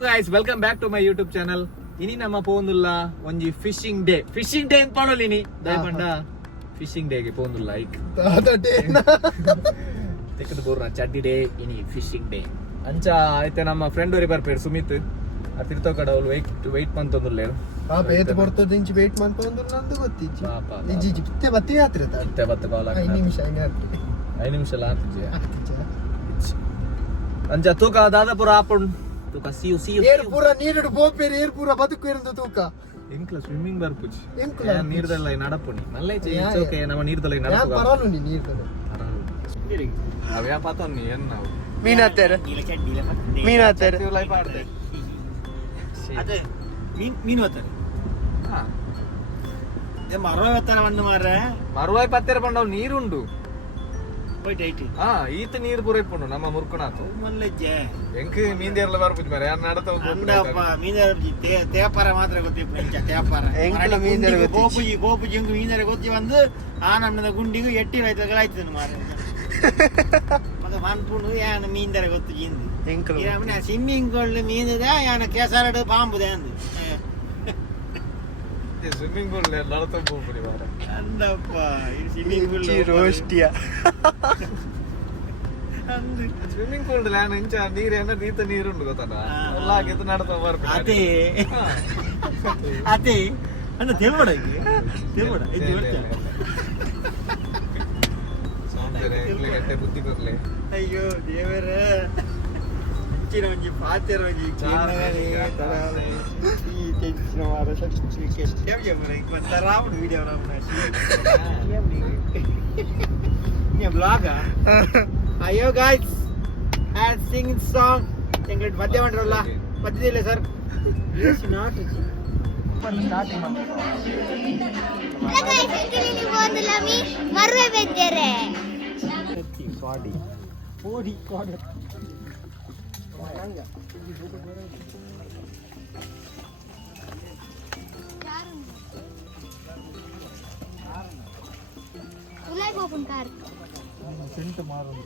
Guys, welcome back to my YouTube channel. Ini nama pondulla onji fishing day ಅಂತ ಪಡೋಲಿನಿ ದಯಪಂಡ fishing day ಗೆ pondulla like Dhadha day na ತೆಕದ ಬೋರ್ನ ಚಡ್ಡಿ day ಇನಿ fishing day ಅಂಚ ಐತೆ ನಮ್ಮ friend ಓರಿ ಬರ್ಪೇರು ಸುಮಿತ್ ಅತಿರ್ತ ಕಡ ಅವಳು ವೇಟ್ ಮಂತೊಂದುಲ್ಲೇರು ಪಾಪ ಏತ ಬರ್ತದ ಇಂಚಿ ವೇಟ್ ಮಂತೊಂದುಲ್ಲ ನಂದು ಗೊತ್ತಿಚ್ಚಿ ಪಾಪ ಇಜ್ಜಿ ಬಿತ್ತೆ ಬತ್ತಿ ಆತಿರತ ಬಿತ್ತೆ ಬತ್ತೆ ಬಾಲ 5 ನಿಮಿಷ ಲಾತಿಜಿ ಅಂಚ ತೂಕ ದಾದಾಪುರ ಆಪುಂಡ್ ತೂಕ ಸಿಯು ಏರ್ ಪೂರ ನೀರು ಬೋಪೇರಿ ಏರ್ ಪೂರ ಬದುಕು ಇರಂದು ತೂಕ ಎಂಕ್ಲ ಸ್ವಿಮ್ಮಿಂಗ್ ಬರ್ಪುಜಿ ಎಂಕ್ಲ ನೀರ್ದಲ್ಲ ನಡಪುನಿ ನಲ್ಲೇ ಓಕೆ ನಮ್ಮ ನೀರ್ದಲ್ಲ ನಡಪು ಪರಲು ನೀ ನೀರ್ದಲ್ಲ ಪರಲು ಅವೇ ಪಾತೋನಿ ಏನ್ ನಾವು ಮೀನಾತೆರ ಮೀನಾತೆರ ಲೈ ಪಾಡ್ದೆ ಅದೇ ಮೀನು ಹೋತಾರೆ ಹಾ ಏ ಮರವಾಯ್ ಹೋತಾರ ಬಂದು ಮಾರ್ರೆ ಮರವಾಯ್ ಪತ್ತೆರ ಬಂದವ್ ನೀರುಂಡು ಈತ ನೀರು ಪೂರೈಪುಂಡು ನಮ್ಮ ಮುರ್ಕುನಾತು ಮಲ್ಲಜ್ಜೆ ಎಂಕ್ ಮೀಂದೇರ್ಲ ಬರ್ಪುಜಿ ಮಾರೆ ಯಾರು ನಡತ ಮೀಂದೇರ ತೇಪಾರ ಮಾತ್ರ ಗೊತ್ತಿಪ್ಪ ತೇಪಾರ ಗೋಪುಜಿ ಮೀಂದೇರ ಗೊತ್ತಿ ಬಂದು ಆ ನಮ್ಮದ ಗುಂಡಿಗೂ ಎಟ್ಟಿ ರೈತಗಳು ಆಯ್ತು ಮಾರ ಮತ್ತೆ ಮನ್ಪುಂಡು ಯಾನ ಮೀಂದೇರ ಗೊತ್ತು ಜಿಂದು ಸ್ವಿಮ್ಮಿಂಗ್ ಗಳು ಮೀನಿದೆ ಯಾನ ಕೆಸರಡು ಪಾಂಬುದೆ ಅಂದು ಸ್ವಿಮ್ಮಿಂಗ್ ಪೂಲ್ ನಡತ ಹೋಗ್ಬಿಡಿ ಮಾರ ಅಂದಪ್ಪ ಸ್ವಿಮ್ಮಿಂಗ್ ಪೂಲ್ ರೋಸ್ಟಿಯ ಸ್ವಿಮ್ಮಿಂಗ್ ಪೂಲ್ ನಾನು ಇಂಚ ನೀರೇನ ನೀತ ನೀರುಂಡು ಗೊತ್ತಾನ ಎಲ್ಲ ಆಗಿತ್ತು ನಡತ ಬರ್ಬೇಕು ಅದೇ ಅದೇ ಅಂದ ತಿಳ್ಬೇಡ ತಿಳ್ಬೇಡ ಇದು ಬರ್ತಾರೆ ಬುದ್ಧಿ ಕೊರ್ಲೆ ಅಯ್ಯೋ ದೇವರೇ ಒಂಜಿ ಪಾತೆರ ಒಂಜಿ ಈ ಟೆನ್ಷನ್ ಮಾರ ಸಬ್ಸ್ಕ್ರಿಪ್ಷನ್ ರಾವಣ ವಿಡಿಯೋ ರಾವಣ ये ब्लॉग अयो गाइस and singing song ಎಂಗ್ಲೆಟ್ ಮಧ್ಯ ಮಾಡ್ರಲ್ಲ ಮಧ್ಯದಿಲ್ಲ sir it's not starting hello guys ಇಲ್ಲಿ ಹೋದಲ್ಲ ಮೀ ಮರುವೆ ಬೆಜ್ಜರೆ ಬಾಡಿ ಬಾಡಿ ಬಾಡಿ ಹಂಗ ಉಲೈ ಓಪನ್ ಕಾರ್ ಸೆಂಟ್ ಮಾರೋದು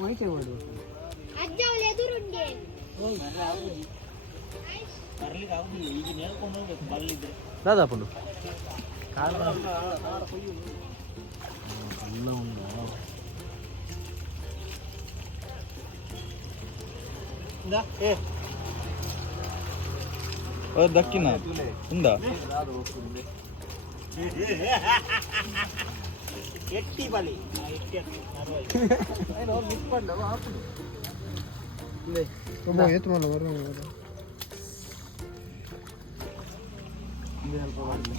ಹೋಯ್ತೆ ಓಡು ಅಜ್ಜ ಅವಳು ಎದುರುಂಡೆ ಓಯ್ ಮರ್ರಾಗುದಿ ಬರ್ಲಿಕ್ಕೆ ಆಗುದಿಲ್ಲ ಈಗ ನೇಲ್ಕೊಂಡು ಹೋಗ್ಬೇಕು ಬಲ್ಲಿದ್ರೆ ದಾದಾಪುಂಡು ಕಾರ್ ಕೊಯ್ಯು ಎಲ್ಲ ಉಂಟು ಇಂದ ಏ ಓ ದಕ್ಕಿನ ಇಂದ ಎಟ್ಟಿ ಬಲಿ ಎಟ್ಟಿ ಏನೋ ಮಿಸ್ ಮಾಡ್ಲವ ಹಾಪುದು ಇಲ್ಲ ಒಬ್ಬ ಏತ್ ಮಾಡಲ ಬರ ಇಲ್ಲಿ ಸ್ವಲ್ಪ ಬರಲಿ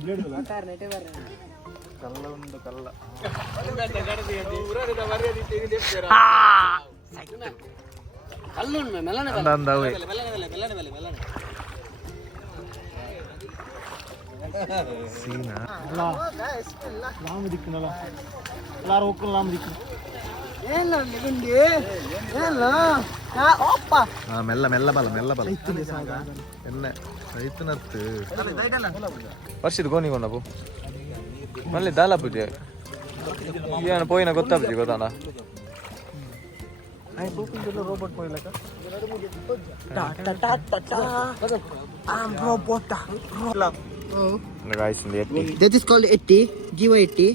ಬ್ಲೇಡ್ ಕಾರ್ ನೆಟೆ ಬರ ಕಲ್ಲ ಉಂಡು ಕಲ್ಲ ಊರದ ಮರ್ಯಾದೆ ತೆಗೆದಿರ್ತೀರಾ ಕಲ್ಲುಂಡು ಮೆಲ್ಲನೆ ಮೆಲ್ಲನೆ ಸೀನಾ ಲಾಮ ದಿಕ್ಕನಲ್ಲ ಎಲ್ಲಾರು ಹೋಗ್ಕೊಂಡು ಲಾಮ ದಿಕ್ಕು ಏಲ್ಲ ನಿಗುಂಡಿ ಏಲ್ಲ ಓಪ್ಪ ಮೆಲ್ಲ ಮೆಲ್ಲ ಬಲ ಎನ್ನೆ ರೈತನತ್ತು ವರ್ಷದ ಗೋನಿಗೊಂಡಪ್ಪು ಮಲ್ಲಿ ದಾಲಾಪುಜೆ ಏನು ಪೋಯಿನ ಗೊತ್ತಾಪುಜಿ ಗೊತ್ತಾನ robot ಪೋಯ್ಲಕ guys in the 80 that is called 80 jiwa 80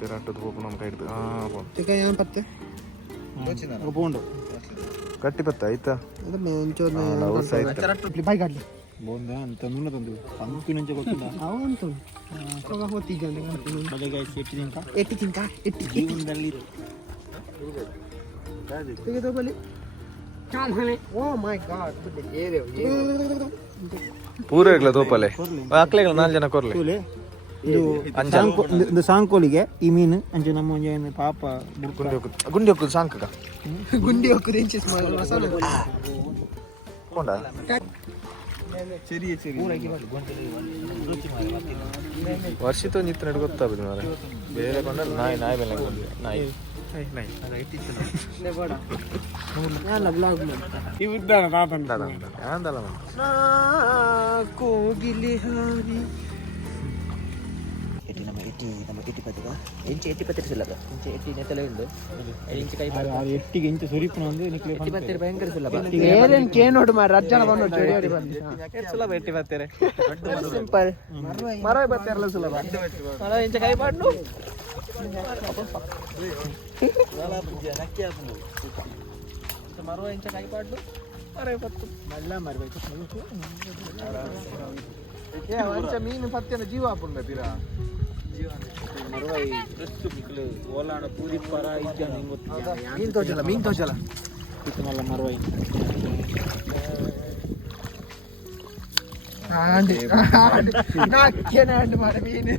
terattu popu nam kai eduthu tika yan patte pondo gatti patta aita adu menchone terattu bike gadli bonda anta nunna tandu panku nunche gottilla avantu koga hoti jande gantu bale guys 80 tinka jivandalli tika to bale kam hane oh my god ಪೂರ ಇರ್ಲ ತೋಪಲೆ ಅಕ್ಲೆಗಳ 4 ಜನ ಕೊರ್ಲೆ ಇದು ಸಾಂಕೋಲಿಗೆ ಈ ಮೀನು ಅಂಚೆ ನಮ್ಮ ಒಂಜೆ ಪಾಪ ಗುಂಡಿ ಹೋಗುದು ಸಾಂಕಗ ಗುಂಡಿ ಹೋಗುದು ಇಂಚಿಸ್ ಮಸಾಲೆ ಕೊಂಡ ವರ್ಷಿತ ನಿತ್ರ ಗೊತ್ತಾಗುದು ಮಾರ ಬೇರೆ ಕೊಂಡ ನಾಯಿ ನಾಯಿ ಮೇಲೆ ನಾಯಿ ಕೋಗಿಲಿ ಹಾರಿ ನಮ್ಮ ಎಟ್ಟಿ ಪತ್ತಿಗ ಎಂಚು ಎಟ್ಟಿ ಪತ್ತಿರ ಸುಲಭ ಎಂಚು ಎಟ್ಟಿ ನೆತ್ತಲ ಉಂಡು ಎಂಚು ಕೈ ಎಟ್ಟಿಗೆ ಎಂಚು ಸುರಿಪುನ ಒಂದು ಎಟ್ಟಿ ಪತ್ತಿರ ಭಯಂಕರ ಸುಲಭ ಏನೇನು ಕೇನೋಡು ಮಾರ ರಜ್ಜನ ಬಂದು ಜೋಡಿ ಬಂದು ಸುಲಭ ಎಟ್ಟಿ ಪತ್ತಿರ ಸಿಂಪಲ್ ಮರ ಬತ್ತಿರಲ್ಲ ಸುಲಭ ಮರ ಎಂಚು ಕೈ ಪಾಡು ಮರ ಎಂಚ ಕೈ ಪಾಡು ಮರ ಪತ್ತು ಮಲ್ಲ ಮರಬೇಕು ಮೀನು ಪತ್ತಿನ ಜೀವ ಹಾಪುಂಡ ತೀರ ಮರವಾಯಿ ಡ್ರೆಸ್ಸು ಮಿಕ್ಲು ಓಲಾಣ ಪೂರಿ ಪರ ಇದ್ದ ಮೀನ್ ತೋಜಲ ಇತ್ತು ಮಲ್ಲ ಮರವಾಯಿ ನಾಕ್ಯನಾಂಡು ಮಾಡ ಮೀನು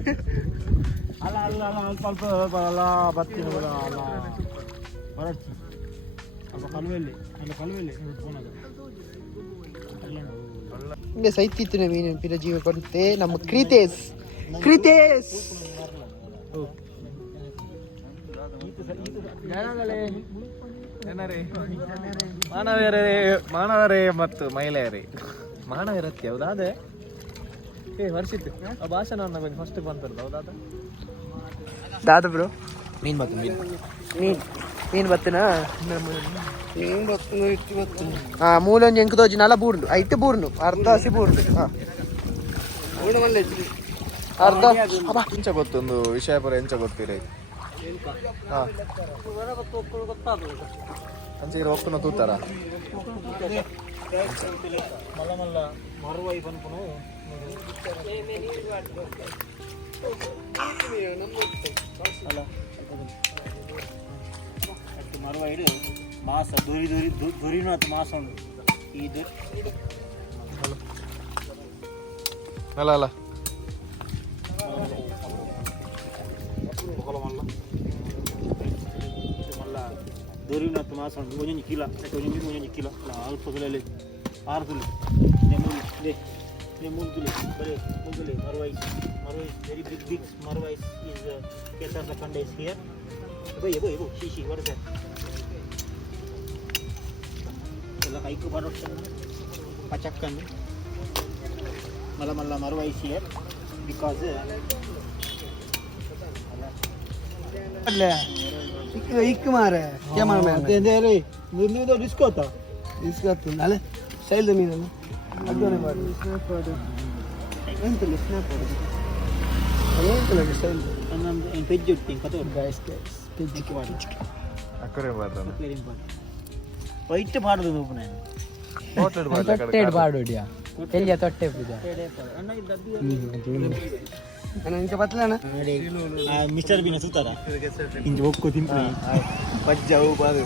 ಅಲ್ಲ ಅಲ್ಲ ಅಲ್ಲ ಸ್ವಲ್ಪ ಅಲ್ಲ ಬತ್ತಿನ ಅಲ್ಲ ಬರಟ್ಟಿ ಅಪ್ಪ ಕಲ್ವೆಲ್ಲಿ ಅಲ್ಲ ಕಲ್ವೆಲ್ಲಿ ಫೋನದ ಹಿಂಗೆ ಸೈತಿತ್ತು ಮೀನು ಪಿರ ಜೀವ ಕೊಡುತ್ತೆ ನಮ್ಮ ಕ್ರೀತೇಸ್ ಮಾನವರೇ ಮತ್ತು ಮಹಿಳೆಯರೇ ಮಾನವರತ್ತೆ ಹೌದಾದೆ ವರ್ಷಿತ್ತು ಆ ಭಾಷಣ ಕೊಂಚ ಫಸ್ಟ್ ಬಂತದ್ದು ಹೌದಾದ ದಾದ ಬ್ರೋ ಮೀನ್ ಬತ್ತನ ಮೂಲೊಂಜಿ ಎಂಕ್ ತೋಜಿ ನಲ ಬೂರ್ನು ಐಟ್ ಬೂರ್ನು ಅರ್ಧ ಹಸಿ ಬೂರ್ನು ಅರ್ಧ ಇಂಚ ಗೊತ್ತೊಂದು ವಿಷಯ ಪುರ ಎಂಚ ಗೊತ್ತಿರೈ ಅಂಚೀರ ಒಕ್ಕುನ ತೂತಾರ ಮರವೈಡು ಮಾಸ ದೊರಿನೂ ಅದು ಮಾಸ ಉಂಟು ಇದು ಅಲ್ಲ ಅಲ್ಲ ಮಲ್ಲ ದೊರಿನೂ ಅದು ಮಾಸ ಉಂಟು ಒಂದೊಂದು ಕಿಲ ಅಲ್ಪ ತುಲಲ್ಲಿ 6 ತುಲಿ ಮೂರು ತುಲಿ ಬರೀ ಮುಗುಲಿ ಮರವೈಸ್ ವೆರಿ ಬಿಗ್ ಮರವೈಸ್ ಈಸ್ ಕೇಸರ್ ದ ಕಂಡ is here Ibu, sisi, what is that? Kalau kaiku production, pacakkan, malam marwah is here because. Ikku mara, क्या मार में? दे रे, मुझे तो रिस्क होता. नाले, साइल दे मीना ना. अभी नहीं बात. Entul snap पड़े. Entul लगे साइल. En pejut ting kata. Guys. ಅಕ್ಕರೆ ಬಾರ್ದನ ವೈಟ್ ಪಾಡದು ನೋಪನೆ ಹೋಟೆಲ್ ಬಾರ್ದ ತೊಟ್ಟೆಡ್ ಬಾಡೋಡಿಯಾ ಎಲ್ಲಿಯ ತೊಟ್ಟೆ ಪೂಜಾ ಅಣ್ಣ ಇದ್ದದ್ದು ಅಣ್ಣ ಇಂಚ ಬತ್ತಲಣ್ಣ ಮಿಸ್ಟರ್ ಬಿನ ಸುತ್ತಾರ ಇಂಚ ಒಕ್ಕು ತಿಂಪಿ ಪಜ್ಜಾವು ಬಾದು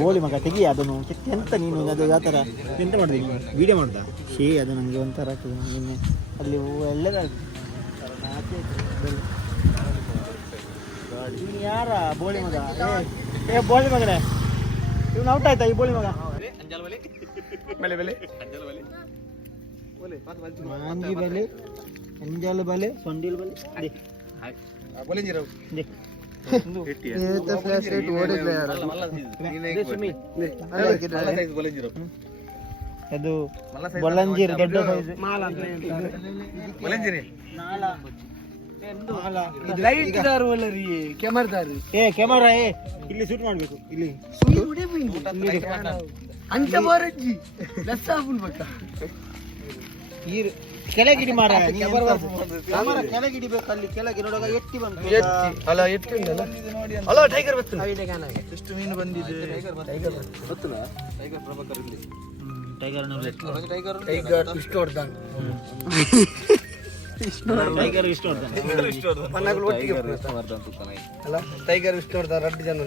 ಬೋಳಿ ಮಗ ತೆಗಿ ಅದನ್ನು ಎಂತ ನೀನು ಅದು ಆ ಥರ ಎಂತ ಮಾಡಿದೆ ವಿಡಿಯೋ ಮಾಡ್ದ ಶೇ ಅದು ನನಗೆ ಒಂಥರ ಆಗ್ತದೆ ನಿನ್ನೆ ಅಲ್ಲಿ ಎಲ್ಲದ ಯಾರ ಬೋಳಿ ಮಗ ಏ ಬೋಳಿ ಮಗನೇ ಇವ್ನು ಔಟ್ ಆಯ್ತಾ ಈ ಬೋಳಿ ಮಗ ಮಾಂಜಿ ಬಲೆ ಅಂಜಲ್ ಬಲೆ ಸೊಂಡಿಲ್ ಬಲೆ ಫ್ಲಾಶ್ ಲೈಟ್ ಓಡಿಲ್ಲ ಯಾರು ಅದು ಬೊಲ್ಲಂಜೀರ್ ದೊಡ್ಡ ಸೈಜ್ ಲೈಟ್ ದಾರು ಅಲ್ಲ ರೀ ಕ್ಯಾಮರಾದಾರು ಕ್ಯಾಮರಾ ಇಲ್ಲಿ ಶೂಟ್ ಮಾಡ್ಬೇಕು ಇಲ್ಲಿ ಅಂಚ ಬಾರಜ್ಜಿ ಲೆಸ್ ಆಪುಲ್ ಬಕ್ಕ ಈ ಕೆಳಗಿಡಿ ಮಾರ ಕ್ಯಾಮರಾ ಕೆಳಗಿಡಿಬೇಕು ಅಲ್ಲಿ ಕೆಳಗೆ ನೋಡುವಾಗ ಎಟ್ಟಿ ಬಂತು ಅಲ್ಲ ಎಟ್ಟಿ ಉಂಟಲ್ಲ ಅಲ್ಲ ಟೈಗರ್ ಬತ್ತು ಎಷ್ಟು ಮೀನು ಬಂದಿದೆ ಟೈಗರ್ ಬತ್ತಲ್ಲ ಟೈಗರ್ ಪ್ರಭಾಕರ್ ಇಲ್ಲಿ ಟೈಗರ್ ಇಷ್ಟು ಹೊಡ್ದಾನ ಟೈಗರ್ ಇಷ್ಟು ಮನ್ನಗಳು ಒಟ್ಟಿಗೆ ಅಲ್ಲ ಟೈಗರ್ ಇಷ್ಟು ಹೊಡ್ದ ರಡ್ಡು ಜನ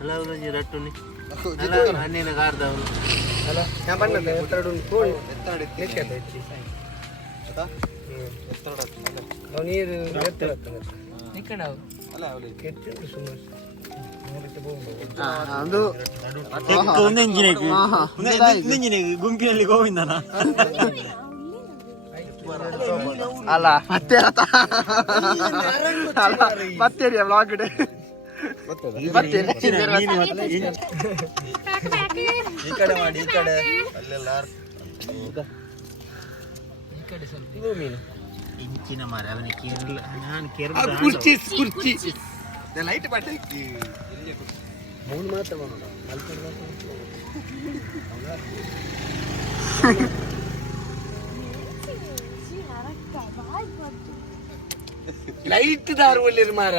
ಅಲ್ಲ ರಟ್ಟುನಿ ಅಲ್ಲ ഞാൻ പറഞ്ഞല്ലേ ನೀರು ಅದು ಗುಂಪಿನಲ್ಲಿ ಗೋವಿಂದನ ಅಲ್ಲ ಮತ್ತೆ ಮತ್ತೆ ವ್ಲಾಗ್ ಈ ಕಡೆ ಮಾಡಿ ಈ ಕಡೆ ಅಲ್ಲೆಲ್ಲ ಮೀನು ಇಂಚಿನ ಮರ ಅವನಿಗೆ ನಾನು ಕುರ್ಚಿ ಲೈಟ್ ಬಟ್ಟೆ ಮಾತ್ರ ಲೈಟ್ ದಾರ ಒಳ್ಳೆ ಮಾರ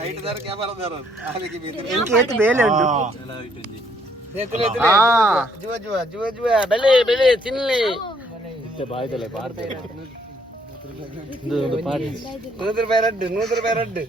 ಲೈಟ್ ದಾರ ಕ್ಯಾಮರಾದಾರ ಅದಕ್ಕೆ ಬೇಲೆ ಉಂಟು ಜುವ ಜುವ ಜುವ ಜುವ ಬೆಲೆ ಬೆಲೆ ತಿನ್ಲಿ ಬಾಯ್ದಲೆ ಪಾರ್ತಾರೆ 100 ರೂಪಾಯಿ ರಡ್ಡು 100 ರೂಪಾಯಿ ರಡ್ಡು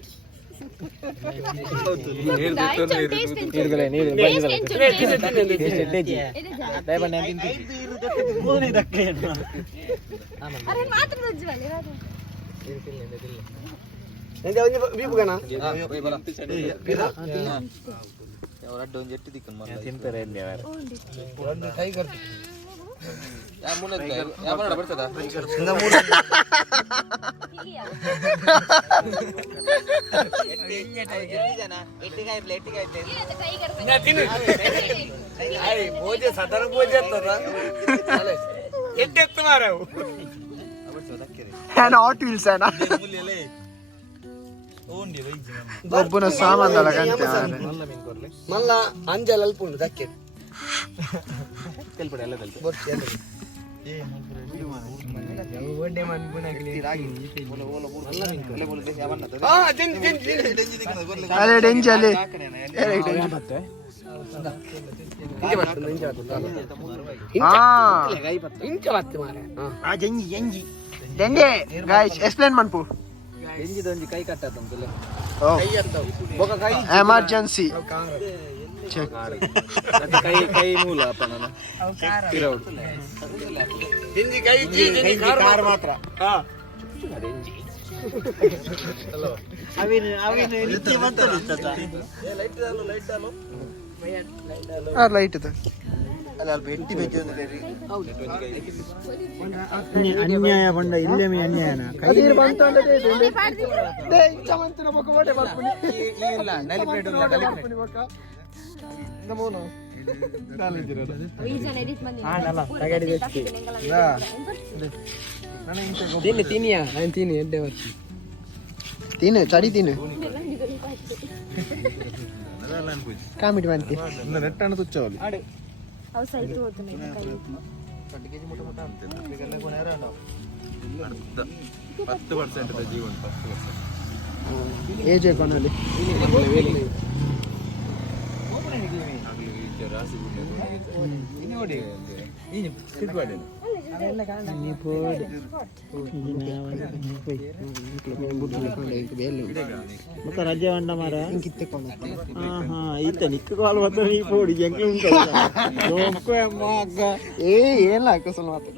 ಟೈಗರ್ ಒಬ್ಬನ ಸಾಮಾನಲ್ಲ ಮಲ್ಲ ಅಂಜಲ್ ಅಲ್ಪ ಉಂಟು ದಕ್ಕೆ ಎಕ್ಸ್ಪ್ಲೇನ್ ಮಾಡ್ಪು ಕೈ ಕಟ್ಟಂತಲ್ಲ ಎಮರ್ಜೆನ್ಸಿ ಕೈ ಮೂಲ ಮಾತ್ರ ಲೈಟ್ ಅನ್ಯಾಯ ಬಂಡ ಇಲ್ಲೇ ಅನ್ಯಾಯನ ತಿನ್ನು ಚಡಿ ತಿನ್ನು ಕಾಮಿಡಿ ಬಂತಿ ನೆಟ್ಟನ್ನು ತುಚ್ಚವಲ್ಲಿ ಏಜ್ ಕೊನಲ್ಲಿ ರಜೆ ಬಂಡ ಮಾರ ಈತ ನಿಕ್ಕ ಕಾಲು ಮಾತ್ರ ನೀ ಪೋಡಿ ಜಂಕ್ಲು ಉಂಟು ಏ ಏನಿಲ್ಲ ಅಕ್ಕಸಲ್ ಮಾತಾಡ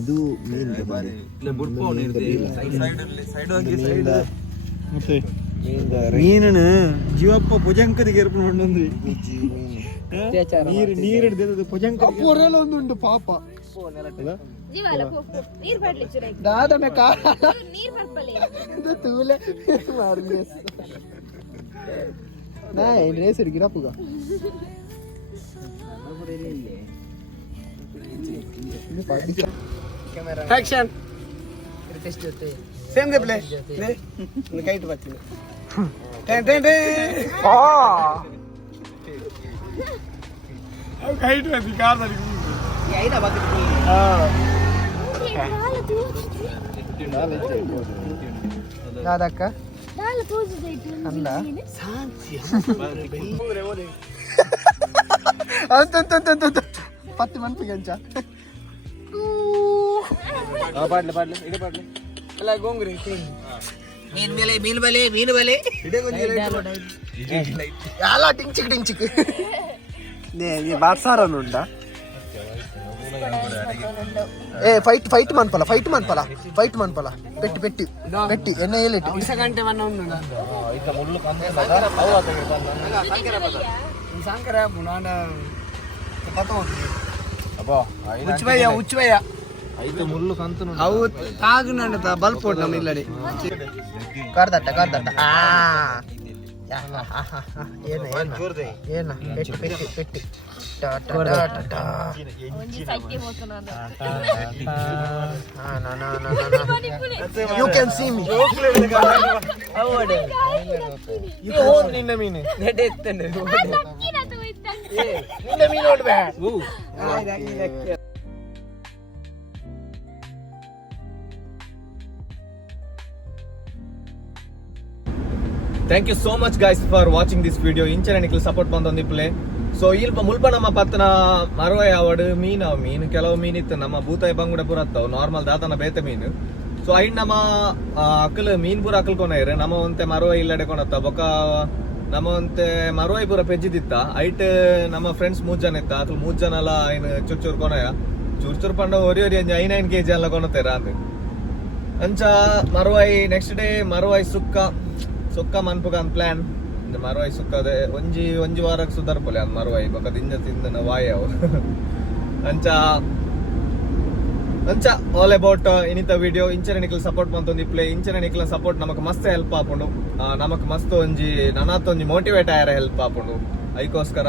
ಇದು ಮೇನ್ ಮೀನು ಜೀವಪ್ಪ ಭುಜಂಕರಿಗೆ ಏರ್ಪಡು ಮಾಡೊಂದು ನೀರು ಹಿಡಿದು ಭುಜಂಕ ಒಂದುಂಟು ಪಾಪ दादा मैं कहा तूले मारने नहीं ड्रेस गिरा पूगा एक्शन टेस्ट होते हैं सेम दे प्ले काइट बात है टेन टेन टेन अब काइट में दिखा रहा है यही ना बात दादा का अंदा अंत पत्ती मन पिगंचा पाडले पाडले इडे पाडले अला गोंगरे मीन बले इडे gonji लाइट अला टिंग चिक ने ये बात सारा नुंडा ಏ ಫೈಟ್ ಮನ್ಪಲ ಪೆಟ್ಟಿ ಎಣ್ಣೆ ಹೇಳಿಟ್ಟು ಗಂಟೆ ಮನ್ನ ಉಂಡು ಸಂಕರ ಉಚ್ಚುವಯ್ಯ ಐದು ಮುಳ್ಳು ಕಂತು ಅವು ತಾಗುನ ಬಲ್ಪ್ ನಮ್ಮ ಇಲ್ಲಡಿ ಕಾರ್ದಟ್ಟ ಏನ ಪೆಟ್ಟಿ You can see me. ನಿನ್ನ ಮೀನು ನಿನ್ನ ಮೀನು ನೋಡ್ಬೇ thank you so much guys for watching this video ಇಂಚನೆ ನಿಕ್ಲು ಸಪೋರ್ಟ್ ಬಂದೊಂದಿಪ್ಲೆ ಸೊ ಇಲ್ಪ ಮುಲ್ಪ ನಮ್ಮ ಪತ್ತನ ಮರವಾಯ ಅವಡು ಮೀನು ಕೆಲವು ಮೀನಿತ್ತು ನಮ್ಮ ಭೂತಾಯಿ ಬಂಗುಡೆ ಪೂರ ಅತ್ತವು ನಾರ್ಮಲ್ ದಾತನ ಬೇತೆ ಮೀನು ಸೊ ಐನ್ ನಮ್ಮ ಅಕ್ಕಲ್ ಮೀನ್ ಪೂರ ಅಕ್ಕಲ್ ಕೊನೆಯರೆ ನಮ್ಮ ಒಂತೆ ಮರವಾಯಿ ಇಲ್ಲಡೆ ಕೊನತ್ತ ಬೊಕ ನಮ್ಮ ಒಂತೆ ಮರವಾಯಿ ಪೂರ ಪೆಜ್ಜಿದಿತ್ತ ಐಟ್ ನಮ್ಮ ಫ್ರೆಂಡ್ಸ್ 3 ಜನ ಇತ್ತ ಅಕ್ಲು 3 ಜನ ಎಲ್ಲ ಐನ್ ಚೂರ್ ಕೊನೆಯ ಚೂರ್ ಪಂಡ ಒರಿ ಅಂಜ 9 kg ಎಲ್ಲ ಕೊನತೆರ ಅಂದ್ ಅಂಚ ಮರವಾಯಿ ನೆಕ್ಸ್ಟ್ ಡೇ ಮರವಾಯಿ ಸುಕ್ಕ ಮನ್ಪುಗ ಅಂತ ಪ್ಲಾನ್ ಮರವಾಯಿ ಸುಕ್ಕದೆ ಒಂಜಿ ವಾರಕ್ಕೆ ಸುಧಾರ್ಪಲೆ ಅದು ಮರವಾಯಿ ಬೊಕ ತಿಂದ ವಾಯವು ಅಂಚ ಆಲ್ ಅಬೌಟ್ ಇನಿತ ವಿಡಿಯೋ ಇಂಚನೆ ನಿಕ್ಲ ಸಪೋರ್ಟ್ ಮಂತೊಂದಿಪ್ಲೆ ಇಂಚನೆ ನಿಕ್ಲ ಸಪೋರ್ಟ್ ನಮಕ್ ಮಸ್ತ್ ಹೆಲ್ಪ್ ಆಪುಂಡು ನಮಕ್ ಮಸ್ತ್ ನನಾತೊಂಜಿ ಮೋಟಿವೇಟ್ ಆಯರ ಹೆಲ್ಪ್ ಆಪುಂಡು ಐಕೋಸ್ಕರ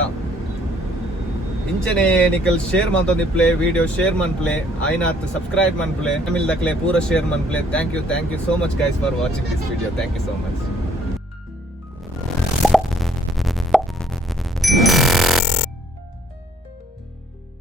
ಇಂಚನೆ ನಿಕಲ್ ಶೇರ್ ಮಂತೊಂದಿಪ್ಲೆ ವಿಡಿಯೋ ಶೇರ್ ಮನ್ಪ್ಲೆ ಐನಾತ್ ಸಬ್ಸ್ಕ್ರೈಬ್ ಮನ್ಪ್ಲೆ ತಮಿಳ್ ದಕ್ಲೆ ಪೂರ ಶೇರ್ ಮನ್ಪ್ಲೆ thank you so much guys for watching this video thank you so much